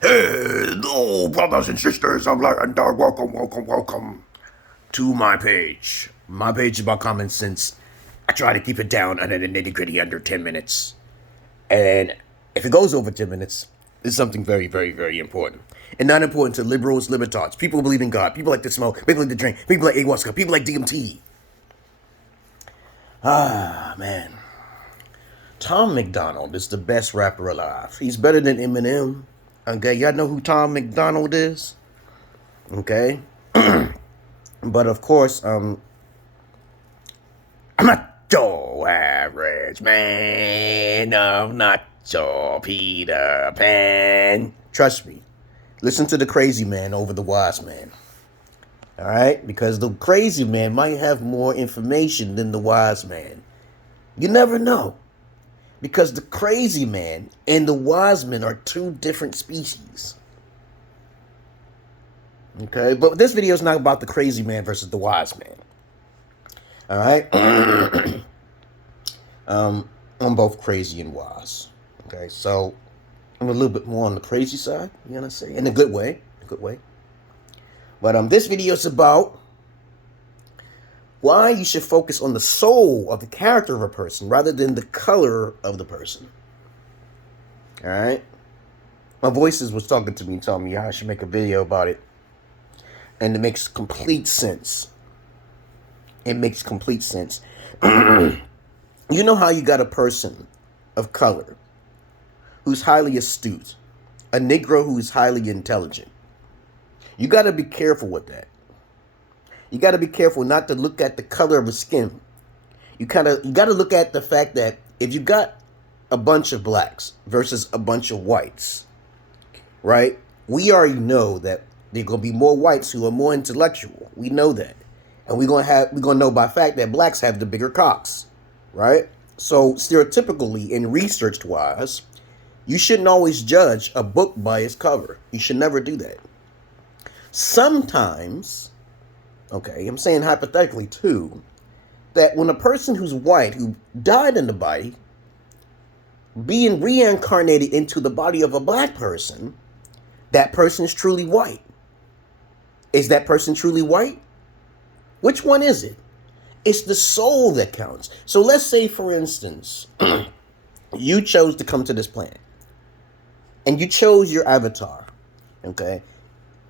Hello, brothers and sisters, and welcome to my page. My page is about common sense. I try to keep it down under the nitty-gritty under 10 minutes. And if it goes over 10 minutes, it's something very, very, very important. And not important to liberals, libertards, people who believe in God, people like to smoke, people like to drink, people like ayahuasca, people like DMT. Ah, man. Tom McDonald is the best rapper alive. He's better than Eminem. Okay, y'all know who Tom McDonald is? Okay. But of course, I'm not your average man. I'm not your Peter Pan. Trust me. Listen to the crazy man over the wise man. All right? Because the crazy man might have more information than the wise man. You never know. Because the crazy man and the wise man are two different species. Okay? But this video is not about the crazy man versus the wise man. All right? I'm both crazy and wise. Okay? So, I'm a little bit more on the crazy side, you know what I'm saying? In a good way. A good way. But this video is about why you should focus on the soul of the character of a person rather than the color of the person. All right? My voices was talking to me, telling me how I should make a video about it. And it makes complete sense. It makes complete sense. You know how you got a person of color who's highly astute, a Negro who's highly intelligent. You got to be careful with that. You got to be careful not to look at the color of the skin. You got to look at the fact that if you got a bunch of blacks versus a bunch of whites, right? We already know that there are going to be more whites who are more intellectual. We know that. And we're going to know by fact that blacks have the bigger cocks, right? So stereotypically and researched wise, you shouldn't always judge a book by its cover. You should never do that. Sometimes, okay, I'm saying hypothetically too, that when a person who's white, who died in the body, being reincarnated into the body of a black person, that person is truly white. Is that person truly white? Which one is it? It's the soul that counts. So let's say, for instance, you chose to come to this planet, and you chose your avatar, okay?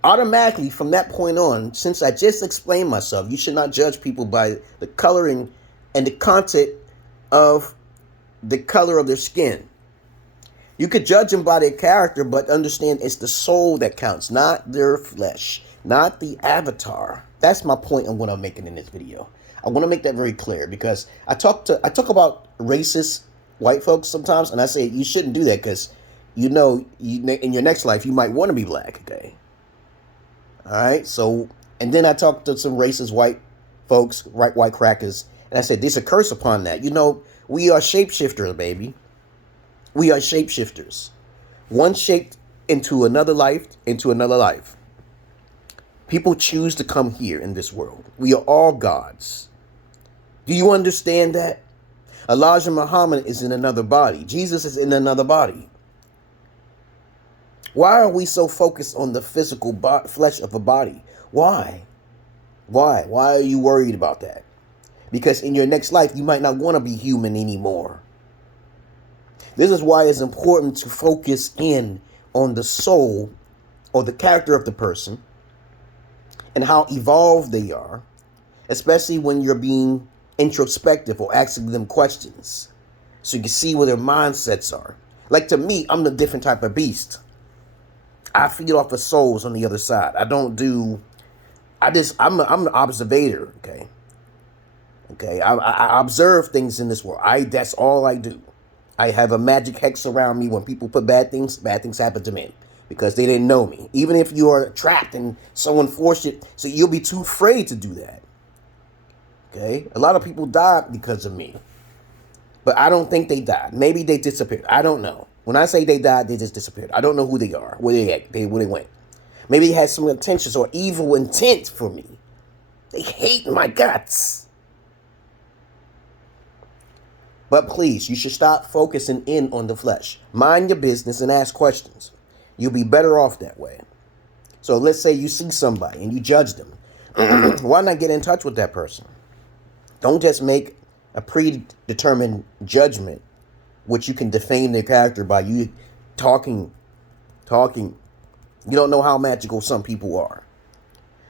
Automatically, from that point on, since I just explained myself, you should not judge people by the coloring and the content of the color of their skin. You could judge them by their character, but understand it's the soul that counts, not their flesh, not the avatar. That's my point on what I'm making in this video. I want to make that very clear because I talk about racist white folks sometimes, and I say you shouldn't do that because you know in your next life you might want to be black, okay? All right, so, and then I talked to some racist white folks, white crackers, and I said, there's a curse upon that. You know, we are shapeshifters, baby. We are shapeshifters. One shaped into another life, People choose to come here in this world. We are all gods. Do you understand that? Elijah Muhammad is in another body. Jesus is in another body. Why are we so focused on the physical flesh of a body? Why? Why are you worried about that? Because in your next life, you might not want to be human anymore. This is why it's important to focus in on the soul or the character of the person and how evolved they are, especially when you're being introspective or asking them questions so you can see where their mindsets are. Like to me, I'm the different type of beast. I feed off of souls on the other side. I'm an observator, okay? Okay, I observe things in this world. That's all I do. I have a magic hex around me. When people put bad things happen to me because they didn't know me. Even if you are trapped and someone forced it, so you'll be too afraid to do that. Okay, a lot of people died because of me, but I don't think they died. Maybe they disappeared. I don't know. When I say they died, they just disappeared. I don't know who they are, where they went. Maybe they had some intentions or evil intent for me. They hate my guts. But please, you should stop focusing in on the flesh. Mind your business and ask questions. You'll be better off that way. So let's say you see somebody and you judge them. Why not get in touch with that person? Don't just make a predetermined judgment, which you can defame their character by you talking. You don't know how magical some people are.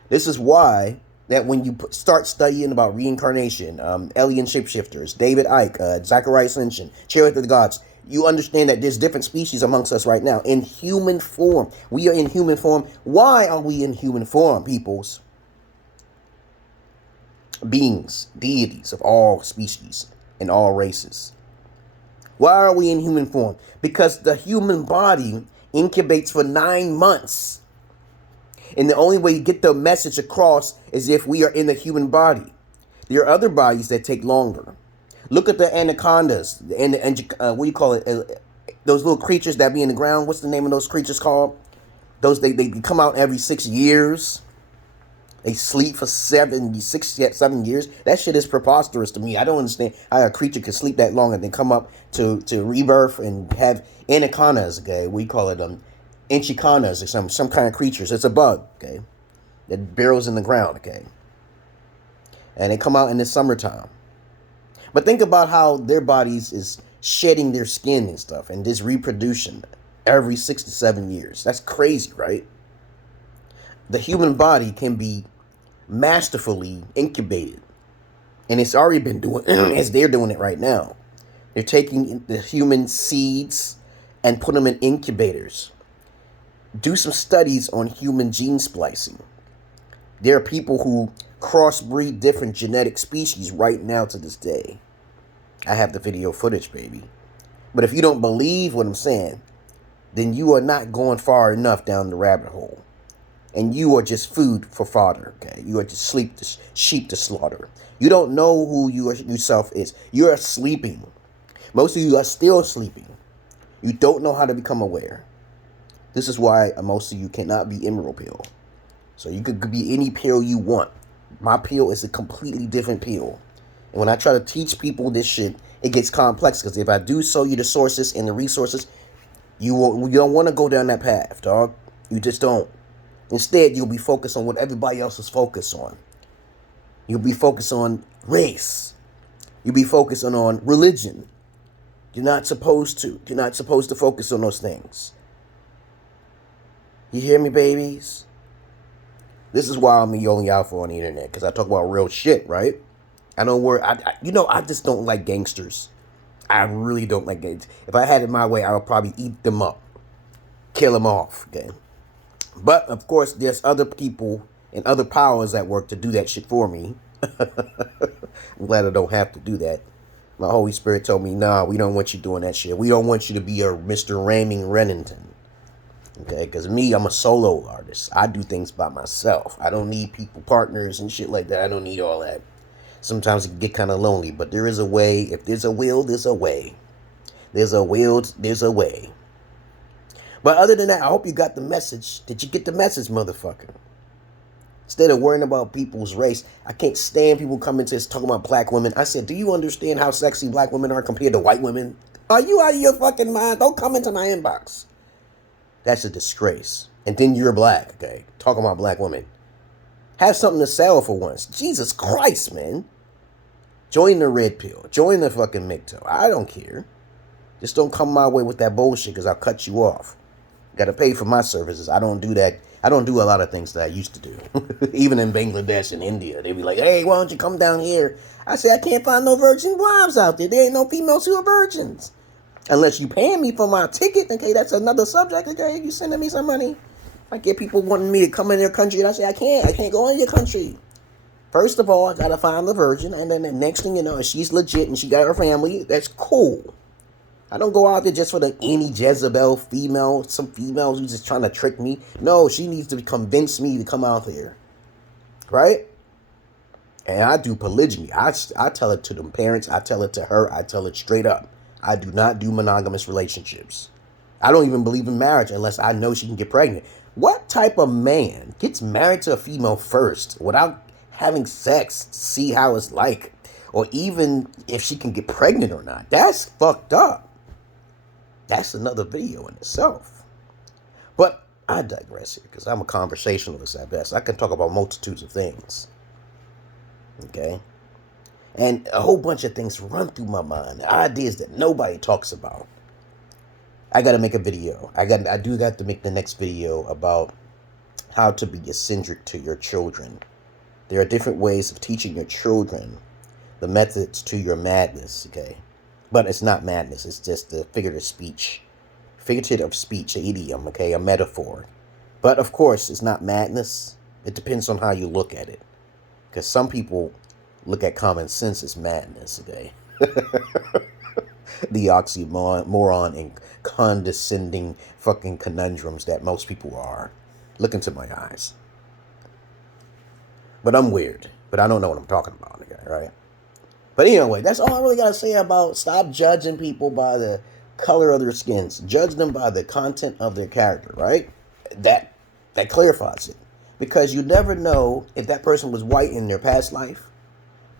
This is why that when you start studying about reincarnation, alien shapeshifters, David Icke, Zachariah Sitchin, Chariot of the Gods, you understand that there's different species amongst us right now in human form. We are in human form. Why are we in human form, peoples? Beings, deities of all species and all races. Why are we in human form? Because the human body incubates for 9 months. And the only way you get the message across is if we are in the human body. There are other bodies that take longer. Look at the anacondas, and what do you call it? Those little creatures that be in the ground. What's the name of those creatures called? Those they come out every 6 years. They sleep for 7 years. That shit is preposterous to me. I don't understand how a creature can sleep that long and then come up to rebirth and have anacondas. Okay, we call it enchicanas or some kind of creatures. It's a bug. Okay, that burrows in the ground. Okay, and they come out in the summertime. But think about how their bodies is shedding their skin and stuff, and this reproduction every 6 to 7 years. That's crazy, right? The human body can be masterfully incubated, and it's already been doing as they're doing it right now. They're taking the human seeds and put them in incubators. Do some studies on human gene splicing. There are people who crossbreed different genetic species right now to this day. I have the video footage, baby. But if you don't believe what I'm saying, then you are not going far enough down the rabbit hole. And you are just food for fodder, okay? You are just sheep to slaughter. You don't know who yourself is. You are sleeping. Most of you are still sleeping. You don't know how to become aware. This is why most of you cannot be Emerald Pill. So you could be any pill you want. My pill is a completely different pill. And when I try to teach people this shit, it gets complex. Because if I do show you the sources and the resources, you don't want to go down that path, dog. You just don't. Instead, you'll be focused on what everybody else is focused on. You'll be focused on race. You'll be focused on religion. You're not supposed to. You're not supposed to focus on those things. You hear me, babies? This is why I'm the only alpha on the internet, because I talk about real shit, right? I don't worry. I just don't like gangsters. I really don't like gangsters. If I had it my way, I would probably eat them up. Kill them off, okay? But, of course, there's other people and other powers at work to do that shit for me. I'm glad I don't have to do that. My Holy Spirit told me, nah, we don't want you doing that shit. We don't want you to be a Mr. Raymond Rennington. Okay, because me, I'm a solo artist. I do things by myself. I don't need people, partners, and shit like that. I don't need all that. Sometimes it can get kind of lonely, but there is a way. If there's a will, there's a way. There's a will, there's a way. But other than that, I hope you got the message. Did you get the message, motherfucker? Instead of worrying about people's race, I can't stand people coming to us talking about black women. I said, do you understand how sexy black women are compared to white women? Are you out of your fucking mind? Don't come into my inbox. That's a disgrace. And then you're black, okay? Talking about black women. Have something to sell for once. Jesus Christ, man. Join the red pill. Join the fucking MGTOW. I don't care. Just don't come my way with that bullshit, because I'll cut you off. Got to pay for my services. I don't do that. I don't do a lot of things that I used to do. Even in Bangladesh and India, they'd be like, hey, why don't you come down here? I say, I can't find no virgin wives out there. There ain't no females who are virgins. Unless you paying me for my ticket, okay, that's another subject, okay? You sending me some money. I get people wanting me to come in their country, and I say, I can't go in your country. First of all, I got to find the virgin, and then the next thing you know, if she's legit and she got her family, that's cool. I don't go out there just for any Jezebel female, some females who's just trying to trick me. No, she needs to convince me to come out there. Right? And I do polygyny. I tell it to them parents. I tell it to her. I tell it straight up. I do not do monogamous relationships. I don't even believe in marriage unless I know she can get pregnant. What type of man gets married to a female first without having sex to see how it's like? Or even if she can get pregnant or not? That's fucked up. That's another video in itself. But I digress here because I'm a conversationalist at best. I can talk about multitudes of things. Okay? And a whole bunch of things run through my mind. Ideas that nobody talks about. I gotta make a video. I do got to make the next video about how to be eccentric to your children. There are different ways of teaching your children the methods to your madness, okay? But it's not madness. It's just the figurative speech, an idiom, okay? A metaphor. But of course, it's not madness. It depends on how you look at it. Because some people look at common sense as madness, okay? The oxymoron and condescending fucking conundrums that most people are. Look into my eyes. But I'm weird. But I don't know what I'm talking about, okay, right? But anyway, that's all I really got to say about stop judging people by the color of their skins. Judge them by the content of their character, right? That clarifies it. Because you never know if that person was white in their past life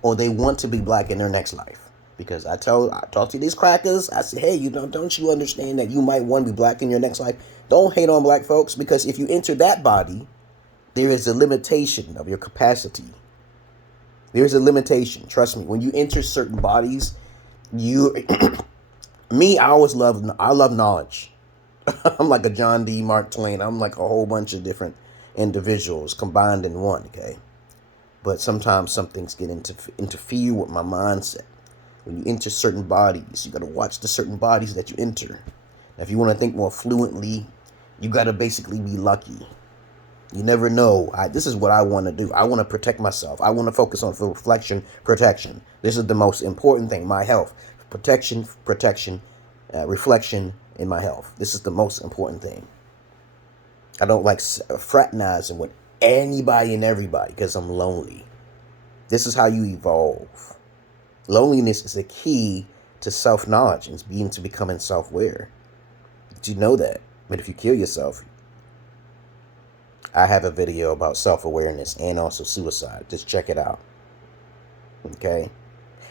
or they want to be black in their next life. Because I talk to these crackers, I say, hey, don't you understand that you might want to be black in your next life? Don't hate on black folks, because if you enter that body, there is a limitation of your capacity. There's a limitation. Trust me. When you enter certain bodies, I love knowledge. I'm like a John D. Mark Twain. I'm like a whole bunch of different individuals combined in one, okay? But sometimes some things get interfere with my mindset. When you enter certain bodies, you got to watch the certain bodies that you enter. Now, if you want to think more fluently, you got to basically be lucky. You never know. This is what I want to do. I want to protect myself. I want to focus on reflection, protection. This is the most important thing. My health. Protection, reflection in my health. This is the most important thing. I don't like fraternizing with anybody and everybody because I'm lonely. This is how you evolve. Loneliness is a key to self-knowledge and to becoming self-aware. Did you know that? But if you kill yourself, I have a video about self-awareness and also suicide. Just check it out. Okay?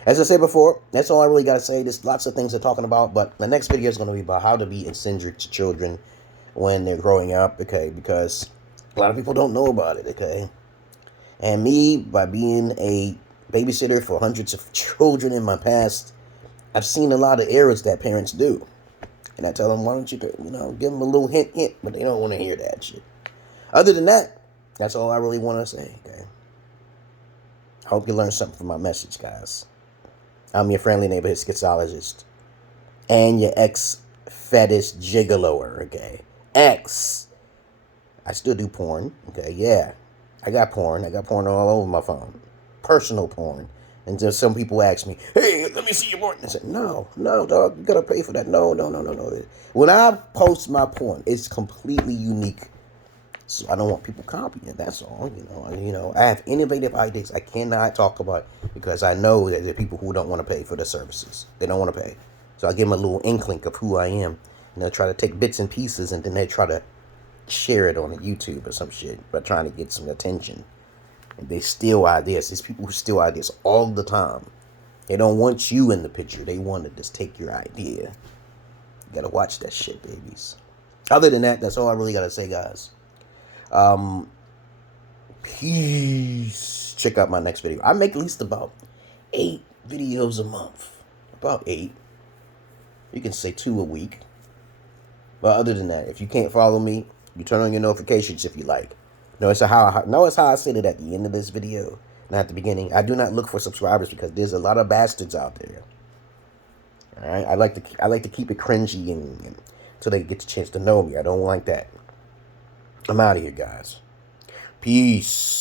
As I said before, that's all I really got to say. There's lots of things they're talking about, but the next video is going to be about how to be eccentric to children when they're growing up, okay? Because a lot of people don't know about it, okay? And me, by being a babysitter for hundreds of children in my past, I've seen a lot of errors that parents do. And I tell them, why don't you, give them a little hint, but they don't want to hear that shit. Other than that, that's all I really want to say, okay? I hope you learned something from my message, guys. I'm your friendly neighborhood Schizologist. And your ex-fetish gigoloer, okay? I still do porn, okay? Yeah. I got porn. I got porn all over my phone. Personal porn. And just some people ask me, hey, let me see your porn. I said, no, dog. You got to pay for that. No. When I post my porn, it's completely unique. So I don't want people copying. That's all. I have innovative ideas I cannot talk about because I know that there are people who don't want to pay for the services. They don't want to pay. So I give them a little inkling of who I am. And they'll try to take bits and pieces and then they try to share it on YouTube or some shit by trying to get some attention. And they steal ideas. There's people who steal ideas all the time. They don't want you in the picture. They want to just take your idea. You got to watch that shit, babies. Other than that, that's all I really got to say, guys. Peace. Check out my next video. I make at least about 8 videos a month. About 8. You can say 2 a week. But other than that, if you can't follow me, you turn on your notifications if you like. Notice how I said it at the end of this video, not at the beginning. I do not look for subscribers because there's a lot of bastards out there. All right, I like to keep it cringy and until they get the chance to know me. I don't like that. I'm out of here, guys. Peace.